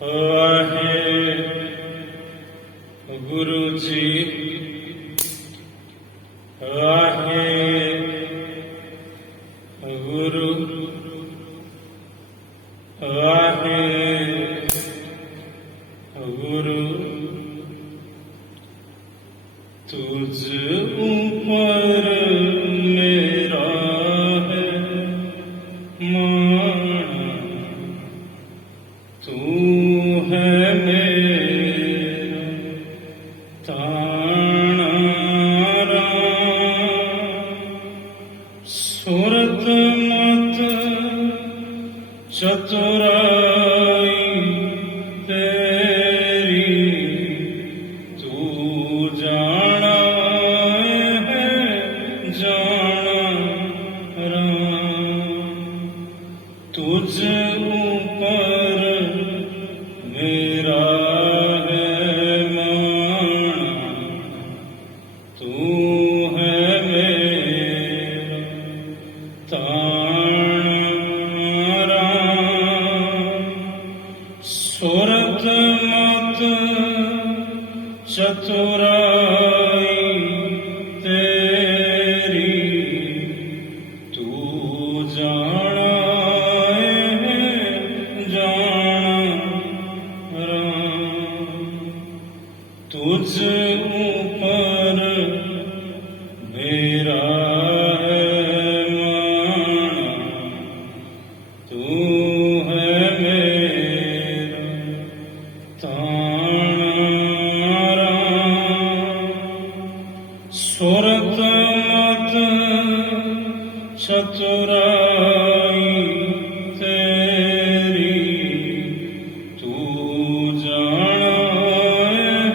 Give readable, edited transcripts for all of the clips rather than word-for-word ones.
वाहे गुरु जी, वाहे गुरु, वाहे गुरु। तुझ ऊपर मेरा है मान, तू है मेरा ताना राम। सूरत मत चतुराई तेरी, तू जाना है जाना राम। तुझ ऊपर मेरा है माना, तू है मेरा ताना राम। सूरत मत चतुराई तेरी, तू जाना है जाना राम। तुझ ऊपर मेरा है माना, तू है मेरा ताना राम। सूरत मत चतुराई तेरी, तू जाना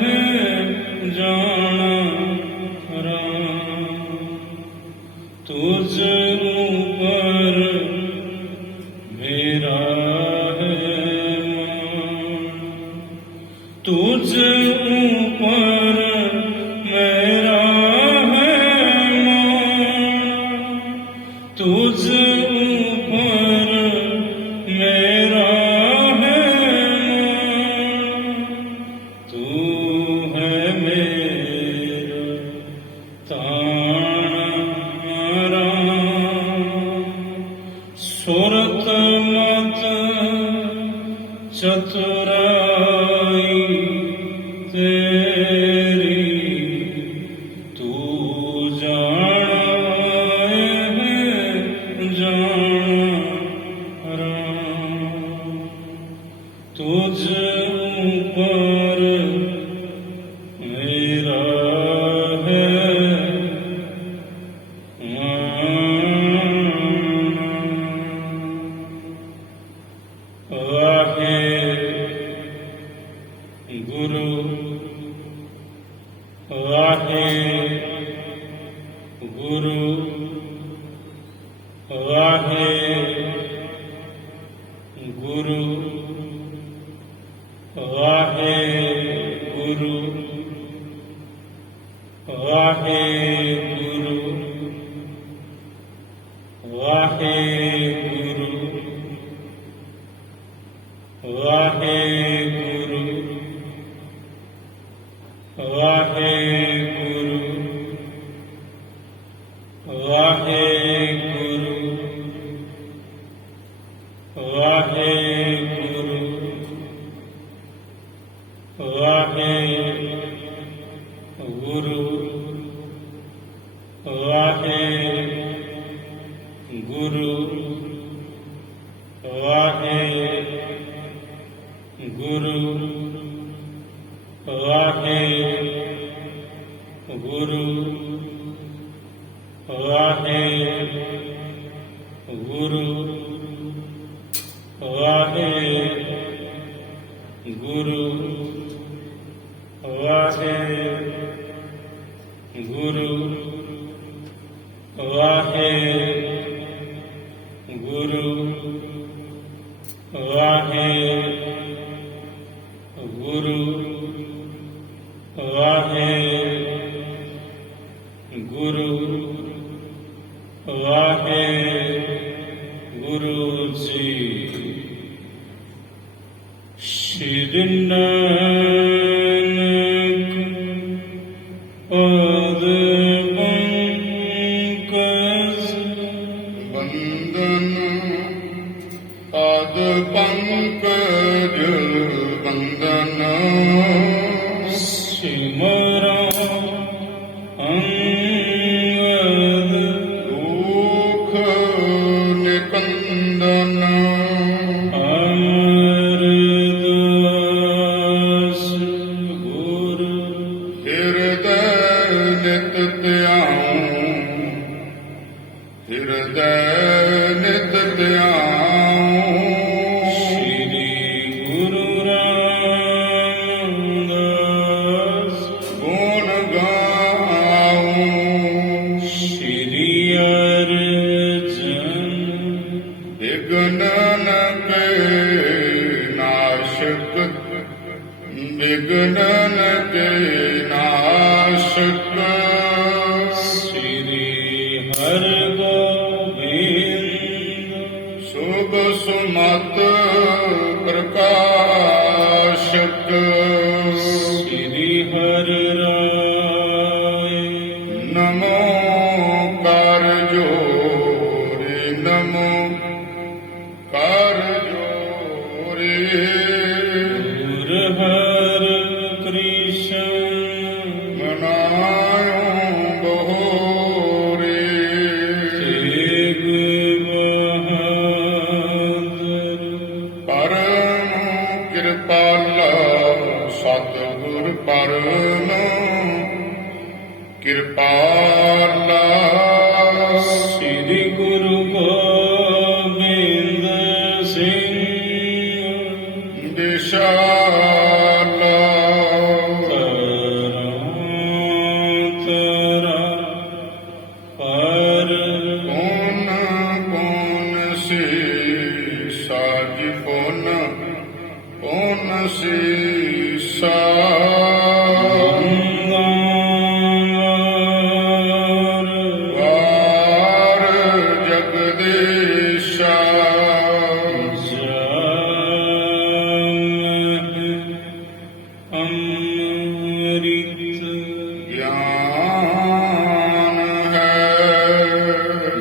है जाना राम। तुझ ऊपर मेरा है मान, तुझ ऊपर मेरा है मान। तुझ ऊपर मेरा है मान, तू है मेरा ताना राम। सूरत मत चतुराई तेरी, तू जाना है जाना राम। तुझ ऊपर मेरा है माना। वाहे गुरु, वाहे गुरु, वाहे गुरु, वाहे गुरु, वाहे गुरु, वाहे गुरु, वाहे गुरु, वाहे गुरु, वाहे गुरु, वाहे गुरु, ਵਾਹਿਗੁਰੂ ਵਾਹਿਗੁਰੂ ਵਾਹਿਗੁਰੂ ਵਾਹਿਗੁਰੂ ਵਾਹਿਗੁਰੂ ਵਾਹਿਗੁਰੂ ਵਾਹਿਗੁਰੂ ਵਾਹਿਗੁਰੂ ਵਾਹਿਗੁਰੂ ਜੀ। ਸ਼੍ਰੀ ਨਾਨਕ ਪਦ ਪੰਕਜ ਬੰਦਨ ਪਾਦ ਪੰਕਜ ਬੰਦਨ ਸਿਮਰਨ ਅੰਗਦ ਦੁਖ ਨਿਕੰਦਨ ਅਮਰਦਾਸ ਗੁਰ ਹਿਰਦੈ ਨਿਤ ਧਿਆਉ ਹਿਰਦੈ ਨਿਤ ਧਿਆਉ ਸ਼੍ਰੀ ਗੁਰੂ ਰਾਮਦਾਸ ਗੁਣ ਗਾਉ ਸ਼੍ਰੀ ਅਰਜਨ ਵਿਗਨ ਕੇ ਨਾਸ਼ਕ ਵਿਗਨ ਕੇ ਨਾਸ਼ਕ ਸ਼੍ਰੀ ਹਰਿਗੋਬਿੰਦ ਸੁਭ ਸੁਮਤ ਪ੍ਰਕਾਸ਼ਕ ਸ਼੍ਰੀ ਹਰਿ ਰਾਏ ਨਮੋ ਕਰ ਜੋਰੇ ਨਮੋ ਕਰ ਜੋਰੇ ਗੁਰ ਹਰਿ ਕ੍ਰਿਸ਼ਨ ਮਨਾਇਓ ਬਹੋਰੇ ਤੇਗ ਬਹਾਦਰ ਪਰਮ ਕਿਰਪਾਲਾ ਸਤਿਗੁਰ ਪਰਮ ਕਿਰਪਾਲਾ ਸ਼੍ਰੀ ਗੁਰੂ ਗੋਬਿੰਦ ਸਿੰਘ ਵਿਸ਼ਾਲਾ ਤਰਾ ਪਰ ਕੌਣ ਕੌਣ ਸੀ ਸਾਜ ਕੌਣ ਸੀ ਸਾ ਵਾਰ ਜਗਦੀਸ਼ਾ ਅੰਮ੍ਰਿਤ ਗਿਆਨ ਹੈ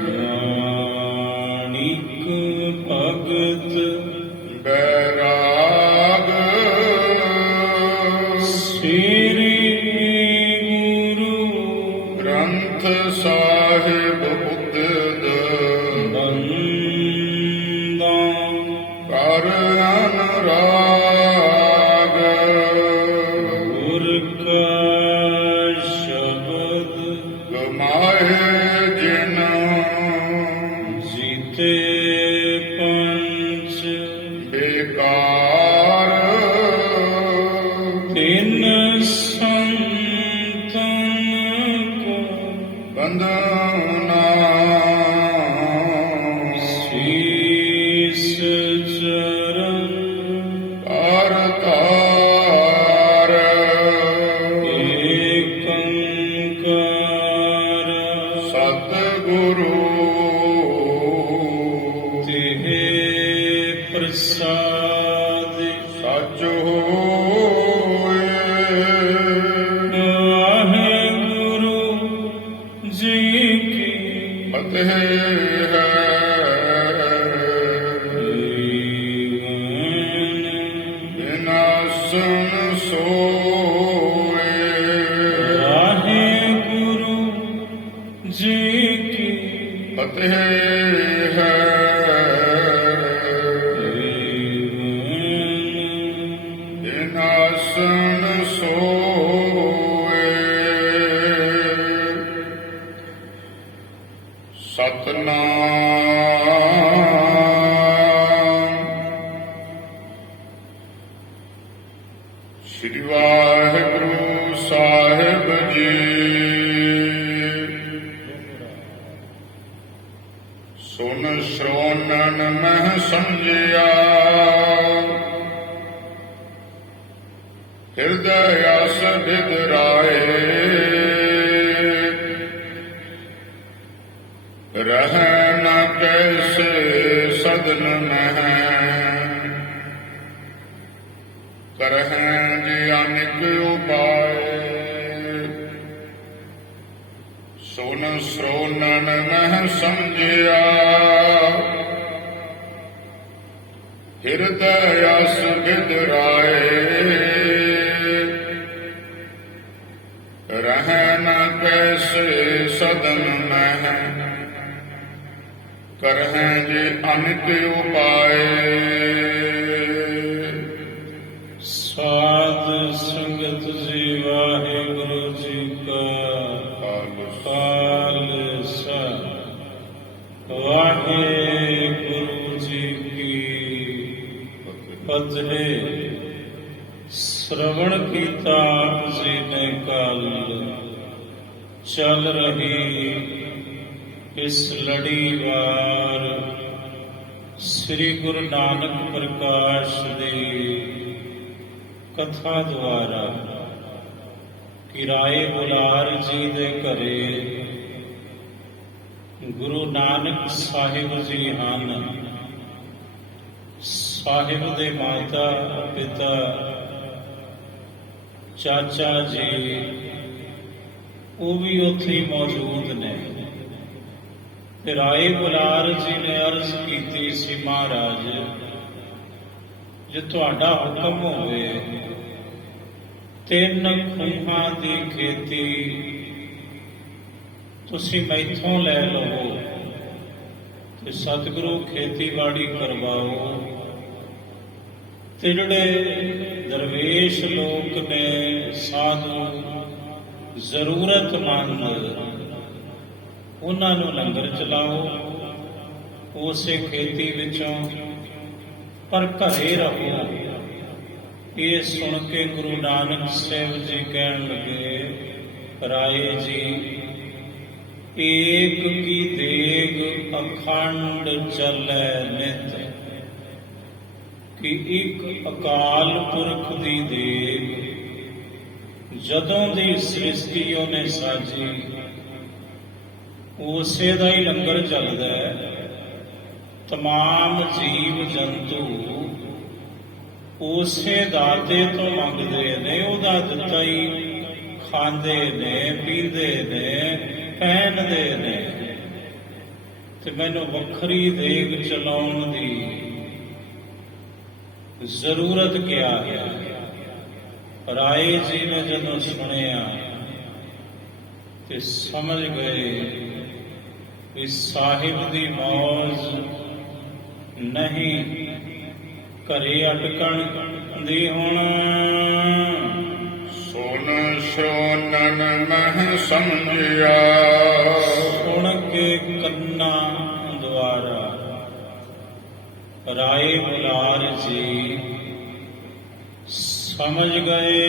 ਨਾਨਕ ਭਗਤ ਬੈਰਾਗ ਸ੍ਰੀ ਗੁਰੂ ਗ੍ਰੰਥ ਸਾਹਿਬ ਬੁੱਧ ਬੰਦਾ ਕਰ ਅਨਰਾਗ ਗੁਰ ਕਾ ਸ਼ਬਦ ਗਮਾਏ ਜਿਨ ਜੀਤੇ ਪੰਚ ਬੇਕਾਰ ਤਿਨ ਸੰਤਨ ਕੋ ਬੰਦਨਾ ਸੀਸ ਚਰਨ ਕਰਤਾਰ ਏਕੰਕਾਰ ਸਤਿਗੁਰੂ ਤਿਹ ਪ੍ਰਸਾਦ ਸੱਚ ਹੋਏ ਵਾਹਿਗੁਰੂ ਜੀ ਕੀ ਫਤਿਹ ਹੈ ਬਿਨਾਸਨ ਸੋਏ ਵਾਹਿਗੁਰੂ ਜੀ ਕੀ ਫਤਿਹ ਹੈ ਸ੍ਰੀ ਵਾਹਿਗੁਰੂ ਸਾਹਿਬ ਜੀ। ਸੁਨ ਸ਼੍ਰਵਣਨ ਮਹਿ ਸਮਝਿਆ, ਹਿਰਦੈ ਅਸ ਬਿਦਰਾਏ। ਰਹਿ ਨ ਕੈਸੇ ਸਦਨ ਮਹਿ, ਕਰਹਿ ਜੀ ਅਨਿਕ ਉਪਾਏ। ਸੁਨ ਸ਼੍ਰਵਣਨ ਮਹਿ ਸਮਝਿਆ, ਹਿਰਦੈ ਅਸ ਬਿਦਰਾਏ। ਰਹਿ ਨ ਕੈਸੇ ਸਦਨ ਮਹਿ, ਕਰਹਿ ਜੀ ਅਨਿਕ ਉਪਾਏ। ਸਾਧ ਸੰਗਤ ਜੀ ਵਾਹਿਗੁਰੂ ਜੀ ਕਾ ਖਾਲਸਾ, ਵਾਹਿਗੁਰੂ ਜੀ ਕੀ ਫਤਿਹ। ਸ਼੍ਰਵਣ ਕੀਤਾ ਜੀ ਨੇ ਕੱਲ ਚੱਲ ਰਹੀ ਇਸ ਲੜੀਵਾਰ ਸ੍ਰੀ ਗੁਰੂ ਨਾਨਕ ਪ੍ਰਕਾਸ਼ ਦੀ ਕਥਾ ਦੁਆਰਾ ਕਿ ਰਾਏ ਬੁਲਾਰ ਜੀ ਦੇ ਘਰੇ ਗੁਰੂ ਨਾਨਕ ਸਾਹਿਬ ਜੀ ਹਨ। ਸਾਹਿਬ ਦੇ ਮਾਤਾ ਪਿਤਾ ਚਾਚਾ ਜੀ ਉਹ ਵੀ ਉੱਥੇ ਹੀ ਮੌਜੂਦ ਨੇ। ਤੇ ਰਾਏ ਬੁਲਾਰ ਜੀ ਨੇ ਅਰਜ਼ ਕੀਤੀ ਸੀ, ਮਹਾਰਾਜ ਜੇ ਤੁਹਾਡਾ ਹੁਕਮ ਹੋਵੇ 3 ਖੂਹਾਂ ਦੀ ਖੇਤੀ ਤੁਸੀਂ ਮੈਥੋਂ ਲੈ ਲਵੋ ਤੇ ਸਤਿਗੁਰੂ ਖੇਤੀਬਾੜੀ ਕਰਵਾਓ। ਤੇ ਜਿਹੜੇ ਦਰਵੇਸ਼ ਲੋਕ ਨੇ, ਸਾਧੂ, ਜ਼ਰੂਰਤਮੰਦ, ਉਹਨਾਂ ਨੂੰ ਲੰਗਰ ਚਲਾਓ ਉਸੇ ਖੇਤੀ ਵਿੱਚੋਂ, ਪਰ ਘਰੇ ਰਹੋ। ਇਹ ਸੁਣ ਕੇ ਗੁਰੂ ਨਾਨਕ ਸਾਹਿਬ ਜੀ ਕਹਿਣ ਲੱਗੇ, ਰਾਏ ਜੀ ਏਕ ਕੀ ਦੇਗ ਅਖੰਡ ਚੱਲੈ ਨਿਤ, ਕਿ ਇੱਕ ਅਕਾਲ ਪੁਰਖ ਦੀ ਦੇਗ ਜਦੋਂ ਦੀ ਸ੍ਰਿਸ਼ਟੀ ਉਹਨੇ ਸਾਜੀ, ਉਸੇ ਦਾ ਹੀ ਲੰਗਰ ਚੱਲਦਾ ਹੈ। ਤਮਾਮ ਜੀਵ ਜੰਤੂ ਉਸੇ ਦਾਤੇ ਤੋਂ ਮੰਗਦੇ ਨੇ, ਉਹਦਾ ਦਿੱਤਾ ਹੀ ਖਾਂਦੇ ਨੇ, ਪੀਂਦੇ ਨੇ, ਪਹਿਨਦੇ ਨੇ। ਤੇ ਮੈਨੂੰ ਵੱਖਰੀ ਦੇਗ ਚਲਾਉਣ ਦੀ ਜ਼ਰੂਰਤ ਕਿਆ ਹੈ। ਰਾਏ ਜੀ ਨੇ ਜਦੋਂ ਸੁਣਿਆ ਤੇ ਸਮਝ ਗਏ ਕਿ ਸਾਹਿਬ ਦੀ ਮੌਜ ਨਹੀਂ, ਘਰੇ ਅਟਕਣ ਦੀ ਹੁਣ। ਸੁਨ ਸ਼੍ਰਵਣਨ ਮਹਿ ਸਮਝਿਆ, ਸੁਣ ਕੇ ਕੰਨਾਂ ਦੁਆਰਾ ਰਾਏ ਬੁਲਾਰ ਜੀ ਸਮਝ ਗਏ।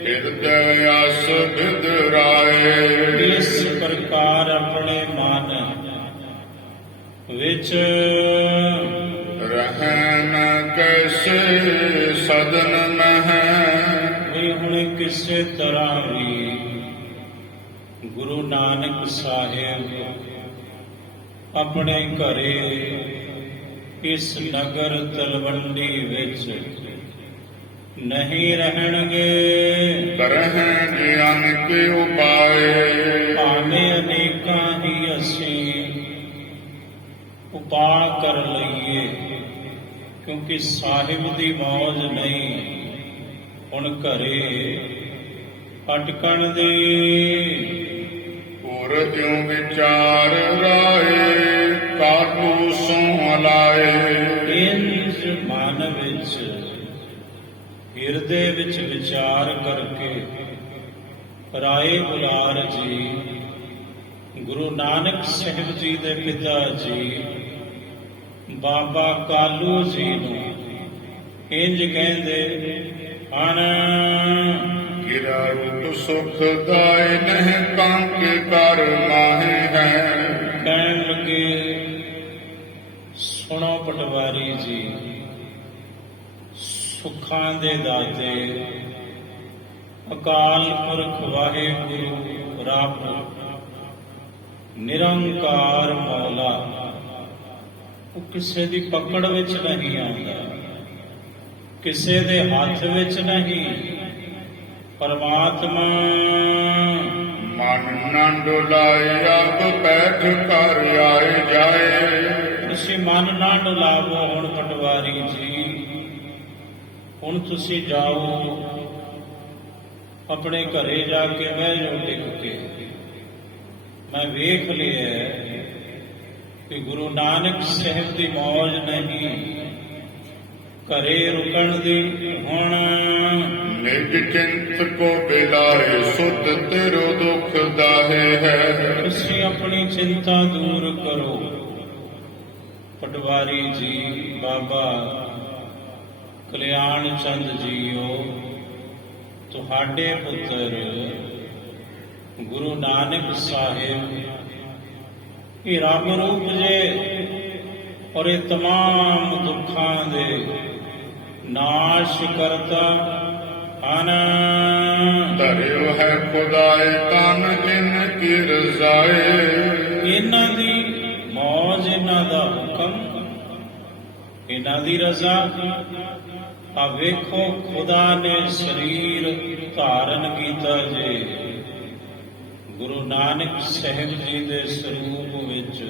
ਹਿਰਦੈ ਅਸ ਬਿਦਰਾਏ। ਇਸ ਪ੍ਰਕਾਰ ਆਪਣੇ ਮਨ ਵਿੱਚ ਰਹਿ ਨ ਕੈਸੇ ਸਦਨ ਮਹਿ, ਵੀ ਹੁਣ ਕਿਸੇ ਤਰ੍ਹਾਂ ਵੀ ਗੁਰੂ ਨਾਨਕ ਸਾਹਿਬ ਆਪਣੇ ਘਰੇ ਇਸ ਨਗਰ ਤਲਵੰਡੀ ਵਿੱਚ ਨਹੀਂ ਰਹਿਣਗੇ। ਕਰਹਿ ਜੀ ਅਨਿਕ ਉਪਾਏ। ਭਾਵੇਂ ਅਨੇਕਾਂ ਹੀ ਅਸੀਂ ਉਪਾਅ ਕਰ ਲਈਏ, ਕਿਉਂਕਿ ਸਾਹਿਬ ਦੀ ਮੌਜ ਨਹੀਂ ਹੁਣ ਘਰੇ ਅਟਕਣ ਦੀ। ਪੁਰ ਇਉ ਵਿਚਾਰ ਰਾਏ, ਕਾਟੂ ਸੋ ਲਾਏ। ਇੰਜ ਮਨ ਵਿੱਚ ਹਿਰਦੇ ਵਿੱਚ ਵਿਚਾਰ ਕਰਕੇ ਰਾਏ ਬੁਲਾਰ ਜੀ ਗੁਰੂ ਨਾਨਕ ਸਾਹਿਬ ਜੀ ਦੇ ਪਿਤਾ ਜੀ ਬਾਬਾ ਕਾਲੂ ਜੀ ਨੂੰ ਇੰਜ ਕਹਿੰਦੇ, ਹਨ। ਗਿਰਾ ਰੂਪ ਸੁਖ ਦਾਇ ਨਹਿ ਕੰਕ ਕਰ ਮਾਹੇ ਹੈ। ਕਹਿਣ ਲੱਗੇ, ਸੁਣੋ ਪਟਵਾਰੀ ਜੀ, ਸੁੱਖਾਂ ਦੇ ਦਾਤੇ ਅਕਾਲ ਪੁਰਖ ਵਾਹਿਗੁਰੂ ਰੱਬ ਨਿਰੰਕਾਰ ਮੌਲਾ, ਉਹ ਕਿਸੇ ਦੀ ਪਕੜ ਵਿੱਚ ਨਹੀਂ ਆਉਂਦਾ, ਕਿਸੇ ਦੇ ਹੱਥ ਵਿੱਚ ਨਹੀਂ। ਪਰਮਾਤਮਾ ਮਨ ਨਾ ਡੁਲਾਏ ਆਪ ਬੈਠ ਕਰ ਆਏ ਜਾਏ। ਤੁਸੀਂ ਮਨ ਨਾ ਡੁਲਾਵੋ। ਹੁਣ ਪਟਵਾਰੀ ਜੀ, ਹੁਣ ਤੁਸੀਂ ਜਾਓ, ਆਪਣੇ ਘਰੇ ਜਾ ਕੇ ਬਹਿ ਜਾਓ ਟਿਕ ਕੇ। ਮੈਂ ਵੇਖ ਲਿਆ ਕਿ ਗੁਰੂ ਨਾਨਕ ਸਾਹਿਬ ਦੀ ਮੌਜ ਨਹੀਂ ਘਰੇ ਰੁਕਣ ਦੀ। ਹੁਣ ਨਿਜ ਚਿੰਤ ਕੋ ਬਿਲਾਏ ਸੁਧ ਤੇਰੋ ਦੁਖ ਦਾਹੇ ਹੈ। ਤੁਸੀਂ ਆਪਣੀ ਚਿੰਤਾ ਦੂਰ ਕਰੋ। ਪਟਵਾਰੀ ਜੀ, ਬਾਬਾ ਕਲਿਆਣ ਚੰਦ ਜੀਓ, ਤੁਹਾਡੇ ਪੁੱਤਰ ਗੁਰੂ ਨਾਨਕ ਸਾਹਿਬ ਇਹ ਰੱਬ ਰੂਪ ਜੇ, ਔਰ ਇਹ ਤਮਾਮ ਦੁੱਖਾਂ ਦੇ ਨਾਸ਼ ਕਰਤਾ ਹਨ। ਧਰਿਓ ਹੈ ਖੁਦਾਏ ਤਨ ਜਿਨ ਕੀ ਰਜ਼ਾਏ। ਇਹਨਾਂ ਦੀ ਮੌਜ, ਇਹਨਾਂ ਦਾ ਹੁਕਮ, ਇਹਨਾਂ ਦੀ ਰਜ਼ਾ। ਆ ਵੇਖੋ, ਖੁਦਾ ਨੇ ਸਰੀਰ ਧਾਰਨ ਕੀਤਾ ਜੇ ਗੁਰੂ ਨਾਨਕ ਸਾਹਿਬ ਜੀ ਦੇ ਸਰੂਪ ਵਿੱਚ।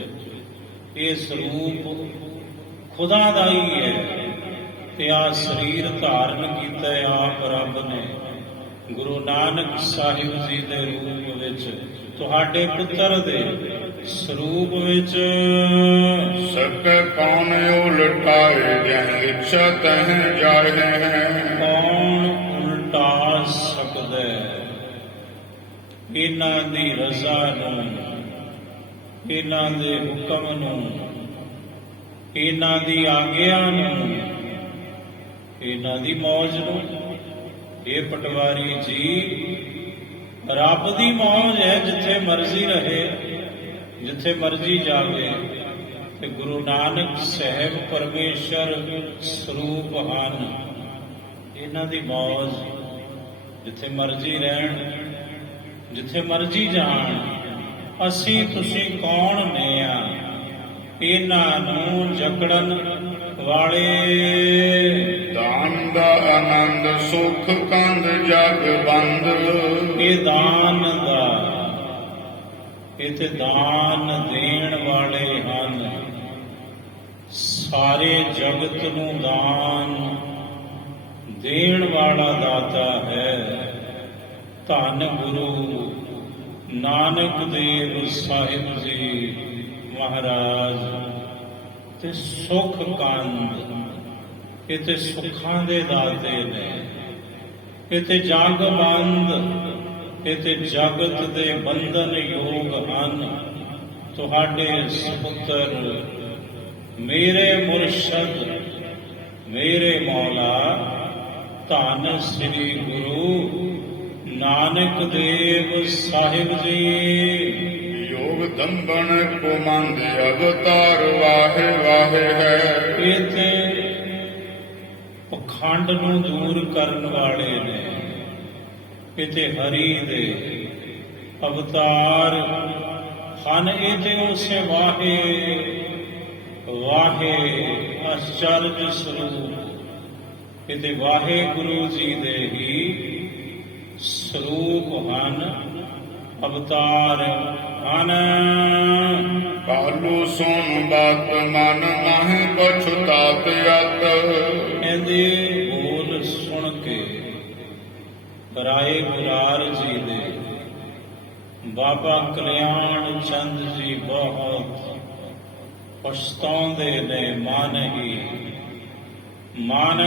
ਇਹ ਸਰੂਪ ਖੁਦਾ ਦਾ ਹੀ ਹੈ ਤੇ ਆ ਸਰੀਰ ਧਾਰਨ ਕੀਤਾ ਆਪ ਰੱਬ ਨੇ ਗੁਰੂ ਨਾਨਕ ਸਾਹਿਬ ਜੀ ਦੇ ਰੂਪ ਵਿੱਚ, ਤੁਹਾਡੇ ਪੁੱਤਰ ਦੇ ਸਰੂਪ ਵਿੱਚ। ਸਕੈ ਕੌਣ ਉਲਟਾਏ ਜਹ ਇੱਛਾ ਤਹ ਜਾਏ ਹੈ। ਕੌਣ ਉਲਟਾ ਸਕਦਾ ਇਹਨਾਂ ਦੀ ਰਜ਼ਾ ਨੂੰ, ਇਹਨਾਂ ਦੇ ਹੁਕਮ ਨੂੰ, ਇਹਨਾਂ ਦੀ ਆਗਿਆ ਨੂੰ, ਇਹਨਾਂ ਦੀ ਮੌਜ ਨੂੰ। ਇਹ ਪਟਵਾਰੀ ਜੀ, ਰੱਬ ਦੀ ਮੌਜ ਹੈ, ਜਿੱਥੇ ਮਰਜ਼ੀ ਰਹੇ, ਜਿੱਥੇ ਮਰਜ਼ੀ ਜਾਵੇ। ਤੇ ਗੁਰੂ ਨਾਨਕ ਸਾਹਿਬ ਪਰਮੇਸ਼ਰ ਸਰੂਪ ਹਨ, ਇਹਨਾਂ ਦੀ ਮੌਜ, ਜਿੱਥੇ ਮਰਜ਼ੀ ਰਹਿਣ, ਜਿੱਥੇ ਮਰਜ਼ੀ ਜਾਣ। ਅਸੀਂ ਤੁਸੀਂ ਕੌਣ ਨੇ ਆ ਇਹਨਾਂ ਨੂੰ ਜਕੜਨ ਵਾਲੇ। ਦਾਨ ਦਾ ਆਨੰਦ ਸੁਖ ਕੰਦ ਜਗ ਬੰਦ। ਇਹ ਦਾਨ ਦਾ, ਇਹ ਤੇ ਦਾਨ ਦੇਣ ਵਾਲੇ ਹਨ। ਸਾਰੇ ਜਗਤ ਨੂੰ ਦਾਨ ਦੇਣ ਵਾਲਾ ਦਾਤਾ ਹੈ। ਧੰਨ ਗੁਰੂ ਨਾਨਕ ਦੇਵ ਸਾਹਿਬ ਜੀ ਮਹਾਰਾਜ। ਤੇ ਸੁਖ ਕੰਦ, ਇਹ ਤੇ ਸੁੱਖਾਂ ਦੇ ਦਾਤੇ ਨੇ। ਇਹ ਤੇ ਜਗਬੰਦ, ਇਹ ਤੇ ਜਗਤ ਦੇ ਬੰਧਨ ਯੋਗ ਹਨ। ਤੁਹਾਡੇ ਸੁਪੁੱਤਰ ਮੇਰੇ ਮੁਰਸ਼ਦ, ਮੇਰੇ ਮੌਲਾ ਧੰਨ ਸ੍ਰੀ ਗੁਰੂ ਨਾਨਕ ਦੇਵ ਸਾਹਿਬ ਜੀ। ਯੋਗ ਦੰਬਣ ਕੋ ਮੰਦ ਅਵਤਾਰ ਵਾਹੇ ਵਾਹੇ ਹੈ। ਇਹ ਤੇ ਪਖੰਡ ਨੂੰ ਦੂਰ ਕਰਨ ਵਾਲੇ ਨੇ। ਇਹ ਤੇ ਹਰੀ ਦੇ ਅਵਤਾਰ ਹਨ। ਇਹ ਤੇ ਉਸੇ ਵਾਹੇ ਵਾਹੇ ਆਚਰਜ ਸਰੂਪ। ਇਹ ਤੇ ਵਾਹਿਗੁਰੂ ਜੀ ਦੇ ਹੀ ਸਰੂਪ ਹਨ, ਅਵਤਾਰ ਹਨ। ਕਾਲੂ ਸੁਨ ਬਾਤ ਮਨ ਮਹਿ ਪਛੁਤਾਤ ਅਤ। ਇਹਦੇ ਬੋਲ ਸੁਣ ਕੇ ਰਾਏ ਗੁਲਾਰ ਜੀ ਦੇ ਬਾਬਾ ਕਲਿਆਣ ਚੰਦ ਜੀ ਬਹੁਤ ਪਛਤਾਉਂਦੇ ਨੇ। ਮਨ ਹੀ ਮਨ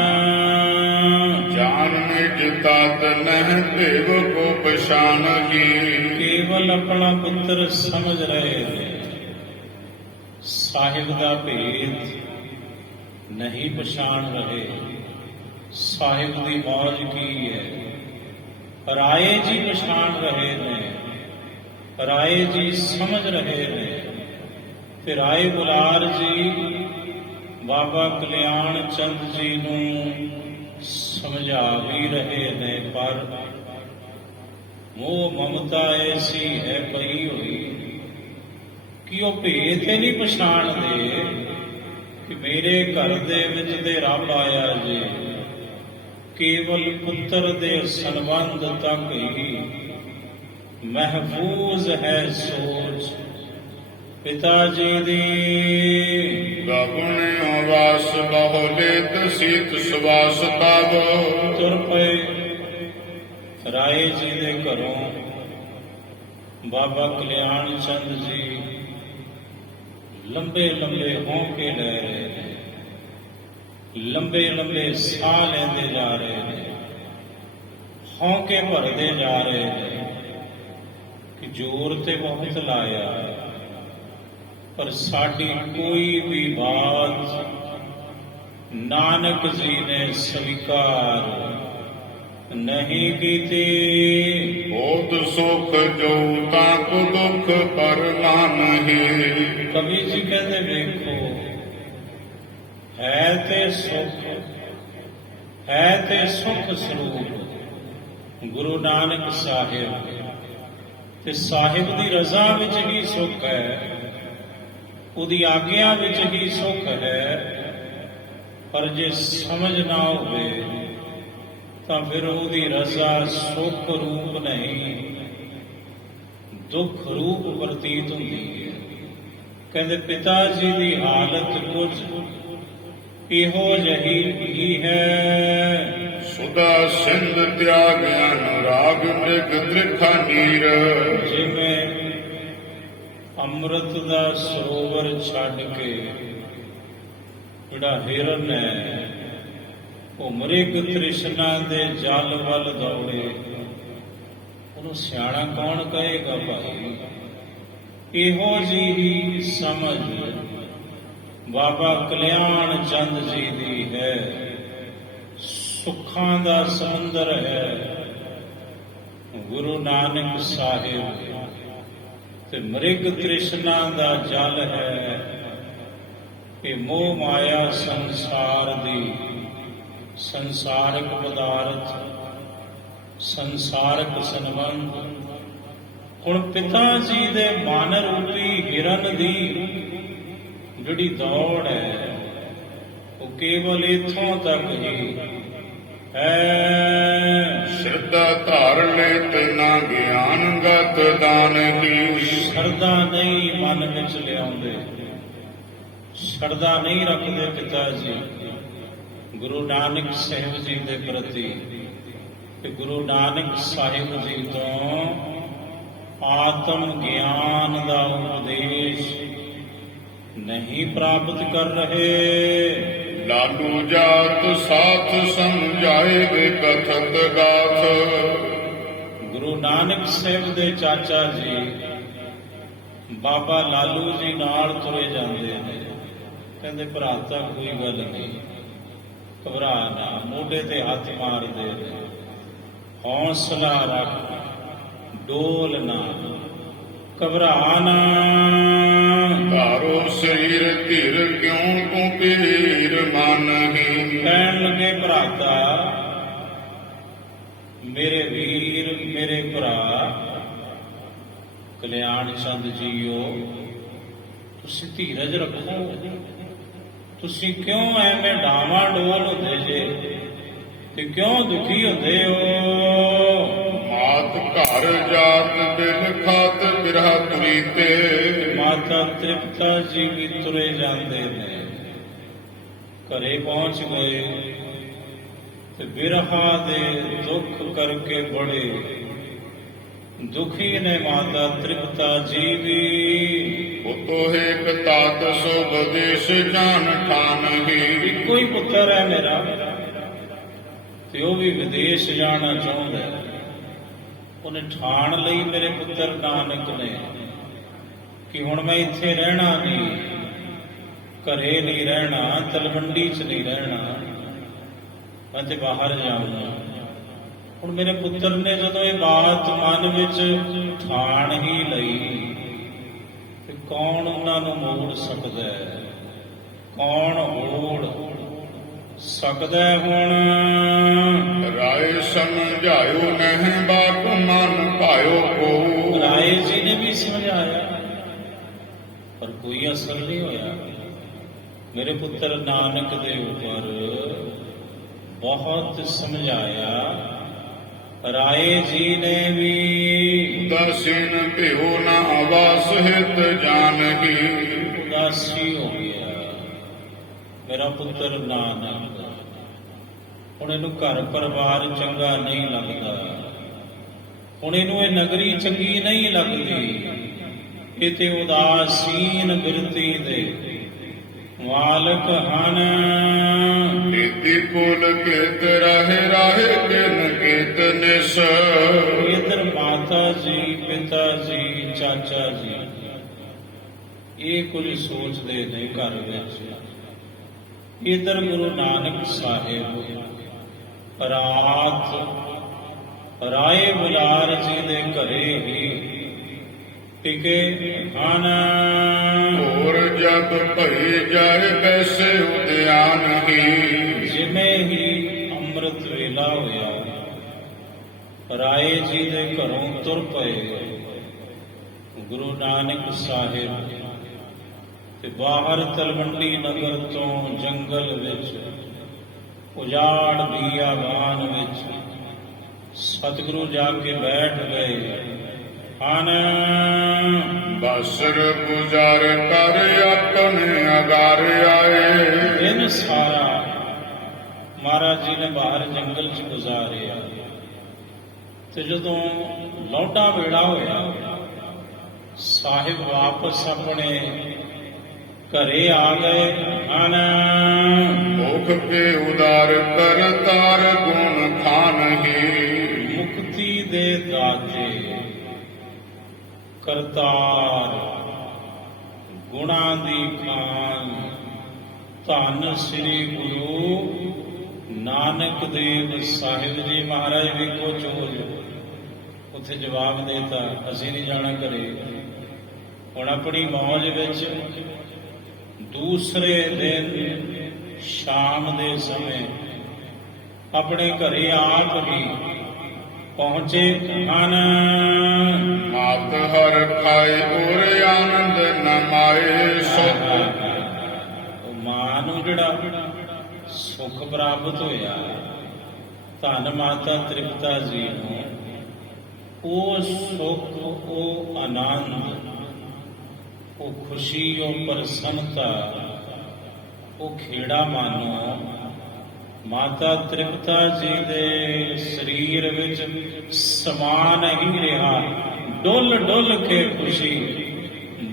ਜਾਨ ਨਿਜ ਤਾਤ ਨਹਿ ਭੇਵ ਕੋ ਪਛਾਨ ਕੀ। ਕੇਵਲ ਆਪਣਾ ਪੁੱਤਰ ਸਮਝ ਰਹੇ ਨੇ, ਸਾਹਿਬ ਦਾ ਭੇਦ ਨਹੀਂ ਪਛਾਣ ਰਹੇ। ਸਾਹਿਬ ਦੀ ਮੌਜ ਕੀ ਹੈ। ਰਾਏ ਜੀ ਪਛਾਣ ਰਹੇ ਨੇ, ਰਾਏ ਜੀ ਸਮਝ ਰਹੇ ਨੇ, ਤੇ ਰਾਏ ਬੁਲਾਰ ਜੀ ਬਾਬਾ ਕਲਿਆਣ ਚੰਦ ਜੀ ਨੂੰ ਸਮਝਾ ਵੀ ਰਹੇ ਨੇ, ਪਰ ਮੋਹ ਮਮਤਾ ਐਸੀ ਹੈ ਪਈ ਹੋਈ ਕਿ ਉਹ ਭੇਦ ਹੀ ਨਹੀਂ ਪਛਾਣਦੇ ਕਿ ਮੇਰੇ ਘਰ ਦੇ ਵਿੱਚ ਤੇ ਰੱਬ ਆਇਆ ਜੀ। ਕੇਵਲ ਪੁੱਤਰ ਦੇ ਸੰਬੰਧ ਤੱਕ ਹੀ ਮਹਿਫੂਜ਼ ਹੈ ਸੋਚ ਪਿਤਾ ਜੀ ਦੀ। ਗਗਨ ਵਾਸ ਬਹੁਲੇ ਸੀਤ ਸਵਾਸ ਤਬ। ਤੁਰ ਪਏ ਰਾਏ ਜੀ ਦੇ ਘਰੋਂ ਬਾਬਾ ਕਲਿਆਣ ਚੰਦ ਜੀ ਲੰਬੇ ਲੰਬੇ ਹੌਂਕੇ ਲੈ ਰਹੇ ਨੇ, ਲੰਬੇ ਲੰਬੇ ਸਾਹ ਲੈਂਦੇ ਜਾ ਰਹੇ ਨੇ, ਹੌਂਕੇ ਭਰਦੇ ਜਾ ਰਹੇ ਨੇ ਕਿ ਜ਼ੋਰ ਤੇ ਬਹੁਤ ਲਾਇਆ, ਪਰ ਸਾਡੀ ਕੋਈ ਵੀ ਬਾਤ ਨਾਨਕ ਜੀ ਨੇ ਸਵੀਕਾਰ ਨਹੀਂ ਕੀਤੀ। ਬਹੁਤ ਸੁਖ ਜੋ ਤਾਂ ਕੋ ਦੁਖ ਪਰ ਨਾਨਹੀ। ਕਵੀ ਜੀ ਕਹਿੰਦੇ ਵੇਖੋ, ਹੈ ਤੇ ਸੁਖ ਸਰੂਪ ਗੁਰੂ ਨਾਨਕ ਸਾਹਿਬ, ਤੇ ਸਾਹਿਬ ਦੀ ਰਜ਼ਾ ਵਿੱਚ ਹੀ ਸੁਖ ਹੈ, ਉਹਦੀ ਆਗਿਆ ਵਿੱਚ ਹੀ ਸੁਖ ਹੈ। ਪਰ ਜੇ ਸਮਝ ਨਾ ਹੋਵੇ ਤਾਂ ਫਿਰ ਉਹਦੀ ਰਜ਼ਾ ਸੁਖ ਰੂਪ ਨਹੀਂ, ਦੁੱਖ ਰੂਪ ਪ੍ਰਤੀਤ ਹੁੰਦੀ ਹੈ। ਕਹਿੰਦੇ ਪਿਤਾ ਜੀ ਦੀ ਹਾਲਤ ਕੁਝ ਇਹੋ ਜਿਹੀ ਹੀ ਹੈ। ਸੁਦਾ ਸਿੰਧ ਤਿਆਗ ਅਨੁਰਾਗ ਮ੍ਰਿਗ ਤ੍ਰਿਖਾ ਨੀਰ। ਜਿਵੇਂ ਅੰਮ੍ਰਿਤ ਦਾ ਸਰੋਵਰ ਛੱਡ ਕੇ ਜਿਹੜਾ ਹਿਰਨ ਹੈ ਉਹ ਮ੍ਰਿਗ ਤ੍ਰਿਸ਼ਨਾ ਦੇ ਜਲ ਵੱਲ ਦੌੜੇ, ਉਹਨੂੰ ਸਿਆਣਾ ਕੌਣ ਕਹੇਗਾ ਭਾਈ। ਇਹੋ ਜਿਹੀ ਸਮਝ ਬਾਬਾ ਕਲਿਆਣ ਚੰਦ ਜੀ ਦੀ ਹੈ। ਸੁੱਖਾਂ ਦਾ ਸਮੁੰਦਰ ਹੈ ਗੁਰੂ ਨਾਨਕ ਸਾਹਿਬ, ਤੇ ਮ੍ਰਿਗ ਤ੍ਰਿਸ਼ਨਾ ਦਾ ਜਲ ਹੈ ਇਹ ਮੋਹ ਮਾਇਆ ਸੰਸਾਰ ਦੀ, ਸੰਸਾਰਕ ਪਦਾਰਥ, ਸੰਸਾਰਕ ਸੰਬੰਧ। ਹੁਣ ਪਿਤਾ ਜੀ ਦੇ ਮਨ ਰੂਪੀ ਹਿਰਨ ਦੀ ਜਿਹੜੀ ਦੌੜ ਹੈ ਉਹ ਕੇਵਲ ਇੱਥੋਂ ਤੱਕ ਹੀ ਹੈ। ਸ਼ਰਧਾ ਧਾਰ ਲੈ ਤਨਾ ਗਿਆਨ ਗਤ ਦਾਨ ਕੀ। ਸ਼ਰਧਾ ਨਹੀਂ ਮਨ ਵਿੱਚ ਲਿਆਉਂਦੇ, ਸ਼ਰਧਾ ਨਹੀਂ ਰੱਖਦੇ ਪਿਤਾ ਜੀ ਗੁਰੂ ਨਾਨਕ ਸਾਹਿਬ ਜੀ ਦੇ ਪ੍ਰਤੀ, ਤੇ ਗੁਰੂ ਨਾਨਕ ਸਾਹਿਬ ਜੀ ਤੋਂ ਆਤਮ ਗਿਆਨ ਦਾ ਉਪਦੇਸ਼ ਨਹੀਂ ਪ੍ਰਾਪਤ ਕਰ ਰਹੇ। ਲਾਲੂ ਜਾਤ ਸਾਥ ਸਮਝਾਏ ਵੇ ਕਥਤ ਗਾਥ। ਗੁਰੂ ਨਾਨਕ ਸਾਹਿਬ ਦੇ ਚਾਚਾ ਜੀ ਬਾਬਾ ਲਾਲੂ ਜੀ ਨਾਲ ਤੁਰੇ ਜਾਂਦੇ ਨੇ, ਕਹਿੰਦੇ ਭਰਾਤਾ ਕੋਈ ਗੱਲ ਨਹੀਂ, ਘਬਰਾ ਨਾ, ਮੋਢੇ ਤੇ ਹੱਥ ਮਾਰਦੇ ਨੇ, ਹੌਸਲਾ ਰੱਖ, ਡੋਲ ਨਾ, ਘਬਰਾ ਨਾ। ਧਾਰੋ ਸਰੀਰ ਧੀਰ ਕਿਉਂ ਤੂੰ ਪੀਰ ਮਾਨਹੀ। ਕਹਿਣ ਲੱਗੇ ਭਰਾਤਾ, ਮੇਰੇ ਵੀਰ, ਮੇਰੇ ਭਰਾ ਕਲਿਆਣ ਚੰਦ ਜੀਓ, ਤੁਸੀਂ ਧੀਰਜ ਰੱਖੋ। ਤੁਸੀਂ ਕਿਉਂ ਐਵੇਂ ਡਾਵਾਂ ਡੋਲ ਹੁੰਦੇ ਜੇ, ਤੇ ਕਿਉਂ ਦੁਖੀ ਹੁੰਦੇ ਹੋ। ਮਾਤ ਘਰ ਜਾਤ ਦਿਲ ਖਾਤ ਬਿਰਹਾ ਤੁਰੀ ਤੇ। ਮਾਤਾ ਤ੍ਰਿਪਤਾ ਜੀ ਵੀ ਤੁਰੇ ਜਾਂਦੇ ਨੇ, ਘਰੇ ਪਹੁੰਚ ਗਏ ਤੇ ਬਿਰਹਾ ਦੇ ਦੁੱਖ ਕਰਕੇ ਬੜੇ ਦੁਖੀ ਨੇ ਮਾਤਾ ਤ੍ਰਿਪਤਾ ਜੀ ਵੀ। ਉਤੋਹੇ ਪਿਤਾਤ ਸੋ ਬਦੇਸ਼ ਜਾਨ ਠਾਨਹੀ। ਇੱਕੋ ਹੀ ਪੁੱਤਰ ਹੈ ਮੇਰਾ, ਤੇ ਉਹ ਵੀ ਵਿਦੇਸ਼ ਜਾਣਾ ਚਾਹੁੰਦਾ ਹੈ। ਉਹਨੇ ਠਾਣ ਲਈ ਮੇਰੇ ਪੁੱਤਰ ਨਾਨਕ ਨੇ ਕਿ ਹੁਣ ਮੈਂ ਇੱਥੇ ਰਹਿਣਾ ਨਹੀਂ, ਘਰੇ ਨਹੀਂ ਰਹਿਣਾ, ਤਲਵੰਡੀ 'ਚ ਨਹੀਂ ਰਹਿਣਾ, ਮੈਂ ਤੇ ਬਾਹਰ ਜਾਊਂਗਾ। ਹੁਣ ਮੇਰੇ ਪੁੱਤਰ ਨੇ ਜਦੋਂ ਇਹ ਬਾਤ ਮਨ ਵਿੱਚ ਠਾਣ ਹੀ ਲਈ ਤੇ ਕੌਣ ਉਹਨਾਂ ਨੂੰ ਮੋੜ ਸਕਦਾ ਹੈ, ਕੌਣ ਓੜ ਸਕਦਾ ਹੈ? ਹੁਣ ਰਾਏ ਸਮਝਾਇਓ ਨਹੀਂ ਬਾਤ ਮਨ ਭਾਇਓ ਕੋ। ਰਾਏ ਜੀ ਨੇ ਵੀ ਸਮਝਾਇਆ ਪਰ ਕੋਈ ਅਸਰ ਨਹੀਂ ਹੋਇਆ। ਮੇਰੇ ਪੁੱਤਰ ਨਾਨਕ ਦੇ ਉੱਪਰ ਬਹੁਤ ਸਮਝਾਇਆ। ਰਾਏ ਜੀ ਨੇ ਵੀ ਉਦਾਸੀਨ ਭਿਓ ਨਾ ਆਵਾਸ ਹਿਤ ਜਾਨਕੀ। ਉਦਾਸੀ ਹੋ ਗਿਆ ਮੇਰਾ ਪੁੱਤਰ ਨਾਨਕ। ਹੁਣ ਇਹਨੂੰ ਘਰ ਪਰਿਵਾਰ ਚੰਗਾ ਨਹੀਂ ਲੱਗਦਾ, ਹੁਣ ਇਹਨੂੰ ਇਹ ਨਗਰੀ ਚੰਗੀ ਨਹੀਂ ਲੱਗਦੀ। ਇਹ ਤੇ ਉਦਾਸੀਨ ਬਿਰਤੀ ਦੇ ਮਾਲਕ ਹਨ। ਇਤੀ ਕੁਲ ਕੇਤ ਰਾਹੇ ਰਾਹੇ ਕਿਨ ਕੀਤ ਨਿਸ। ਇਧਰ ਮਾਤਾ ਜੀ, ਪਿਤਾ ਜੀ, ਚਾਚਾ ਜੀ ਇਹ ਕੁਝ ਸੋਚਦੇ ਨੇ ਘਰ ਵਿੱਚ। ਇਧਰ ਗੁਰੂ ਨਾਨਕ ਸਾਹਿਬ ਰਾਤ ਰਾਏ ਬੁਲਾਰ ਜੀ ਦੇ ਘਰੇ ਹੀ ਟਿਕੇ ਹਨ। ਹੋਰ ਜਬ ਭਈ ਜਾਏ ਵੈਸੇ ਉਦਿਆਨ ਹੀ। ਜਿਵੇਂ ਹੀ ਅੰਮ੍ਰਿਤ ਵੇਲਾ ਹੋਇਆ ਰਾਏ ਜੀ ਦੇ ਘਰੋਂ ਤੁਰ ਪਏ ਗੁਰੂ ਨਾਨਕ ਸਾਹਿਬ ਤੇ ਬਾਹਰ ਤਲਵੰਡੀ ਨਗਰ ਤੋਂ ਜੰਗਲ ਵਿੱਚ ਉਜਾੜ ਬੀਆਬਾਨ ਵਿੱਚ ਸਤਿਗੁਰੂ ਜਾ ਕੇ ਬੈਠ ਗਏ ਹਨ। ਬਸਰ ਗੁਜ਼ਾਰ ਕਰ ਆਪਣੇ ਅਗਾਰ ਆਏ। ਦਿਨ ਸਾਰਾ ਮਹਾਰਾਜ ਜੀ ਨੇ ਬਾਹਰ ਜੰਗਲ 'ਚ ਗੁਜ਼ਾਰਿਆ ਤੇ ਜਦੋਂ ਲੌਟਾ ਵੇੜਾ ਹੋਇਆ ਸਾਹਿਬ ਵਾਪਸ ਆਪਣੇ ਘਰੇ ਆ ਗਏ ਹਨ। ਮੁਖ ਕੇ ਉਦਾਰ ਕਰ ਤਾਰ ਗੁਣ ਖਾਨ ਹੀ। ਮੁਕਤੀ ਦੇ ਦਾਤੇ ਕਰਤਾਰ ਗੁਣਾਂ ਦੀ ਖਾਨ ਧੰਨ ਸ੍ਰੀ ਗੁਰੂ ਨਾਨਕ ਦੇਵ ਸਾਹਿਬ ਜੀ ਮਹਾਰਾਜ। ਵੇਖੋ ਚੋਜ ਉੱਥੇ ਜਵਾਬ ਦੇਤਾ ਅਸੀਂ ਨਹੀਂ ਜਾਣਾ ਘਰੇ। ਹੁਣ ਆਪਣੀ ਮੌਜ ਵਿੱਚ ਦੂਸਰੇ ਦਿਨ ਸ਼ਾਮ ਦੇ ਸਮੇਂ ਆਪਣੇ ਘਰੇ ਆਪ ਹੀ ਪਹੁੰਚੇ ਹਨ। ਮਾਤ ਹਰ ਖਾਏ ਔਰ ਆਨੰਦ ਨ ਮਾਏ ਸੁਖ। ਉਹ ਮਾਂ ਨੂੰ ਜਿਹੜਾ ਸੁਖ ਪ੍ਰਾਪਤ ਹੋਇਆ ਧੰਨ ਮਾਤਾ ਤ੍ਰਿਪਤਾ ਜੀ ਨੂੰ, ਉਹ ਸੁਖ, ਉਹ ਆਨੰਦ, ਉਹ ਖੁਸ਼ੀ, ਉਹ ਪ੍ਰਸੰਨਤਾ, ਉਹ ਖੇੜਾ ਮਾਨੋ ਮਾਤਾ ਤ੍ਰਿਪਤਾ ਜੀ ਦੇ ਸਰੀਰ ਵਿੱਚ ਸਮਾ ਨਹੀਂ ਰਿਹਾ। ਡੁੱਲ ਡੁੱਲ ਕੇ ਖੁਸ਼ੀ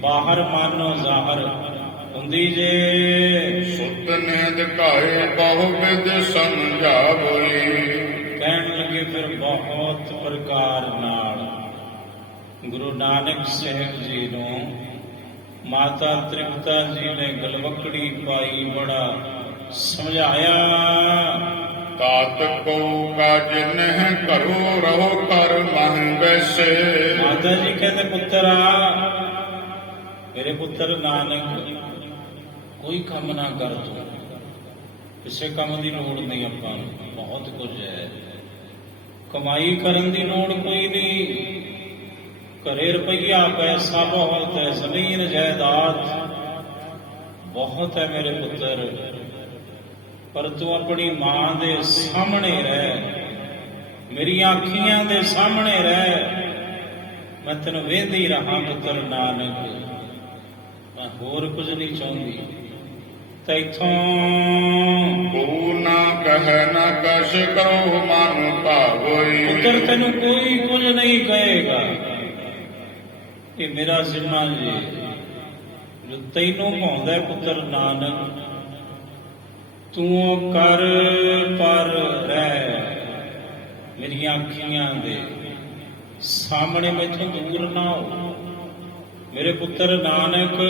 ਬਾਹਰ ਮਾਨੋ ਜ਼ਾਹਰ ਹੁੰਦੀ ਜੇ। ਸੁਤ ਨੇਦ ਘਾਏ ਬਹੁ ਵਿਦ ਸਮਝਾ ਬੋਲੀ। ਕਹਿਣ ਲੱਗੇ ਫਿਰ ਬਹੁਤ ਪ੍ਰਕਾਰ ਨਾਲ ਗੁਰੂ ਨਾਨਕ ਸਾਹਿਬ ਜੀ ਨੂੰ ਮਾਤਾ ਤ੍ਰਿਪਤਾ ਜੀ ਨੇ ਗਲਵਕੜੀ ਪਾਈ, ਬੜਾ ਸਮਝਾਇਆ। ਤਾਤ ਕੋ ਕਾਜ ਨਹਿ ਕਰੋ ਰਹੋ ਕਰ ਮਹਿ ਵੈਸੇ। ਮਾਤਾ ਜੀ ਕਹਿੰਦੇ ਪੁੱਤਰਾ, ਮੇਰੇ ਪੁੱਤਰ ਨਾਨਕ ਕੋਈ ਕੰਮ ਨਾ ਕਰ ਤੂੰ, ਕਿਸੇ ਕੰਮ ਦੀ ਲੋੜ ਨਹੀਂ ਆਪਾਂ ਨੂੰ, ਬਹੁਤ ਕੁਝ ਹੈ। ਕਮਾਈ ਕਰਨ ਦੀ ਲੋੜ ਕੋਈ ਨਹੀਂ, ਘਰੇ ਰੁਪਈਆ ਪੈਸਾ ਬਹੁਤ ਹੈ, ਜ਼ਮੀਨ ਜਾਇਦਾਦ ਬਹੁਤ ਹੈ ਮੇਰੇ ਪੁੱਤਰ, ਪਰ ਤੂੰ ਆਪਣੀ ਮਾਂ ਦੇ ਸਾਹਮਣੇ ਰਹਿ, ਮੇਰੀਆਂ ਅੱਖੀਆਂ ਦੇ ਸਾਹਮਣੇ ਰਹਿ। ਮੈਂ ਤੈਨੂੰ ਵੇਖਦੀ ਰਹਾ ਪੁੱਤਰ ਨਾਨਕ, ਮੈਂ ਹੋਰ ਕੁਝ ਨਹੀਂ ਚਾਹੁੰਦੀ। ਤੈਥੋਂ ਕੋ ਨਾ ਕਹਿ ਨਾ ਕਛ ਕਰੋ ਮਨ ਭਾਵਈ। ਪੁੱਤਰ ਤੈਨੂੰ ਕੋਈ ਕੁਝ ਨਹੀਂ ਕਹੇਗਾ, ਇਹ ਮੇਰਾ ਜ਼ਿੰਮਾ ਜੀ। ਜੋ ਤੈਨੂੰ ਭਾਉਂਦਾ ਪੁੱਤਰ ਨਾਨਕ, ਤੂੰ ਕਰ ਪਰ ਰਹਿ, ਮੇਰੀਆਂ ਅੱਖੀਆਂ ਦੇ ਸਾਹਮਣੇ ਮੈਥੋਂ ਦੂਰ ਨਾ ਹੋ। ਮੇਰੇ ਪੁੱਤਰ ਨਾਨਕ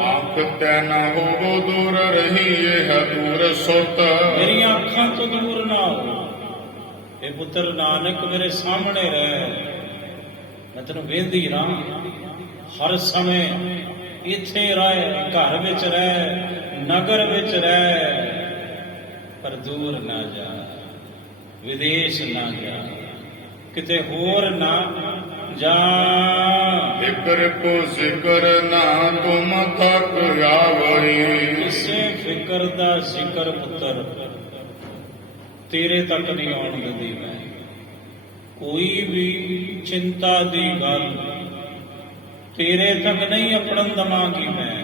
ਆਖ ਤੈ ਨ ਹੋਵੋ ਦੂਰ ਰਹੀਏ ਦੂਰ ਸੁਤ। ਮੇਰੀਆਂ ਅੱਖਾਂ ਤੋਂ ਦੂਰ ਨਾ ਹੋ। ਇਹ ਪੁੱਤਰ ਨਾਨਕ ਮੇਰੇ ਸਾਹਮਣੇ ਰਹਿ, ਮੈਂ ਤੈਨੂੰ ਵੇਖਦੀ ਰਹਾਂ, ਹਰ ਸਮੇਂ ਇੱਥੇ ਰਹਿ, ਘਰ ਵਿੱਚ ਰਹਿ, ਨਗਰ ਵਿੱਚ ਰਹਿ, ਪਰ ਦੂਰ ਨਾ ਜਾ, ਵਿਦੇਸ਼ ਨਾ ਜਾ, ਕਿਤੇ ਹੋਰ ਨਾ ਜਾ। ਫਿਕਰ ਕੋ ਜ਼ਿਕਰ ਨਾ ਤੁਮ ਤੱਕ ਆਵਈ। ਕਿਸੇ ਫਿਕਰ ਦਾ ਜ਼ਿਕਰ ਪੁੱਤਰ ਤੇਰੇ ਤੱਕ ਨਹੀਂ ਆਉਣ ਦਿੰਦੀ ਮੈਂ। ਕੋਈ ਵੀ ਚਿੰਤਾ ਦੀ ਗੱਲ ਤੇਰੇ ਤੱਕ ਨਹੀਂ ਆਪਣਨ ਦਵਾਂਗੀ ਮੈਂ,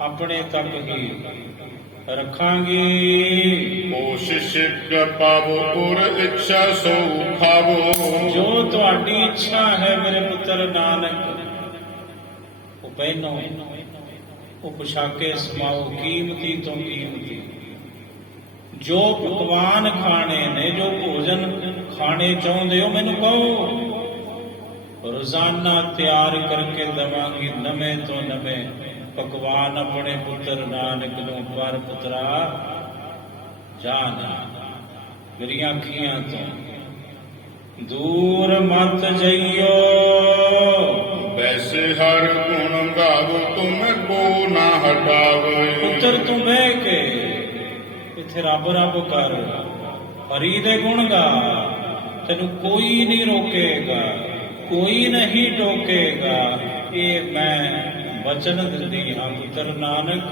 ਆਪਣੇ ਤੱਕ ਹੀ ਰੱਖਾਂਗੀ। ਕੋਸ਼ਿਸ਼ ਪਾਵੋ ਪੁਰ ਇੱਛਾ ਸੋ ਖਾਵੋ। ਜੋ ਤੁਹਾਡੀ ਇੱਛਾ ਹੈ ਮੇਰੇ ਪੁੱਤਰ ਨਾਨਕ, ਉਹ ਪਹਿਨੋ, ਉਹ ਪੁਸ਼ਾਕੇ ਸਮਾਓ ਕੀਮਤੀ ਤੋਂ ਕੀਮਤੀ। ਜੋ ਪਕਵਾਨ ਖਾਣੇ ਨੇ, ਜੋ ਭੋਜਨ ਖਾਣੇ ਚਾਹੁੰਦੇ ਹੋ ਮੈਨੂੰ ਕਹੋ, ਰੋਜ਼ਾਨਾ ਤਿਆਰ ਕਰਕੇ ਦਵਾਂਗੀ ਨਵੇਂ ਤੋਂ ਨਵੇਂ ਪਕਵਾਨ ਆਪਣੇ ਪੁੱਤਰ ਨਾਨਕ ਨੂੰ। ਪਰ ਪੁੱਤਰਾ ਜਾ ਨਾ, ਮੇਰੀਆਂ ਅੱਖੀਆਂ ਤੋਂ ਦੂਰ ਮਤ ਜਾਈਓ। ਵੈਸੇ ਹਰ ਗੁਣ ਗਾਵੋ ਤੁਮ ਕੋ ਨਾ ਹਟਾਵੋ। ਪੁੱਤਰ ਤੂੰ ਬਹਿ ਕੇ ਇੱਥੇ ਰੱਬ ਰੱਬ ਕਰ, ਹਰੀ ਦੇ ਗੁਣ ਗਾ, ਤੈਨੂੰ ਕੋਈ ਨਹੀਂ ਰੋਕੇਗਾ, ਕੋਈ ਨਹੀਂ ਟੋਕੇਗਾ। ਇਹ ਮੈਂ ਵਚਨ ਦਿੰਦੀ ਹਾਂ ਪੁੱਤਰ ਨਾਨਕ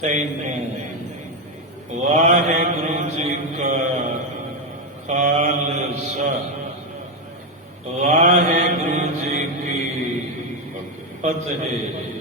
ਤੈਨੂੰ। ਵਾਹਿਗੁਰੂ ਜੀ ਕਾ ਖਾਲਸਾ, ਵਾਹਿਗੁਰੂ ਜੀ ਕੀ ਫਤਿਹ।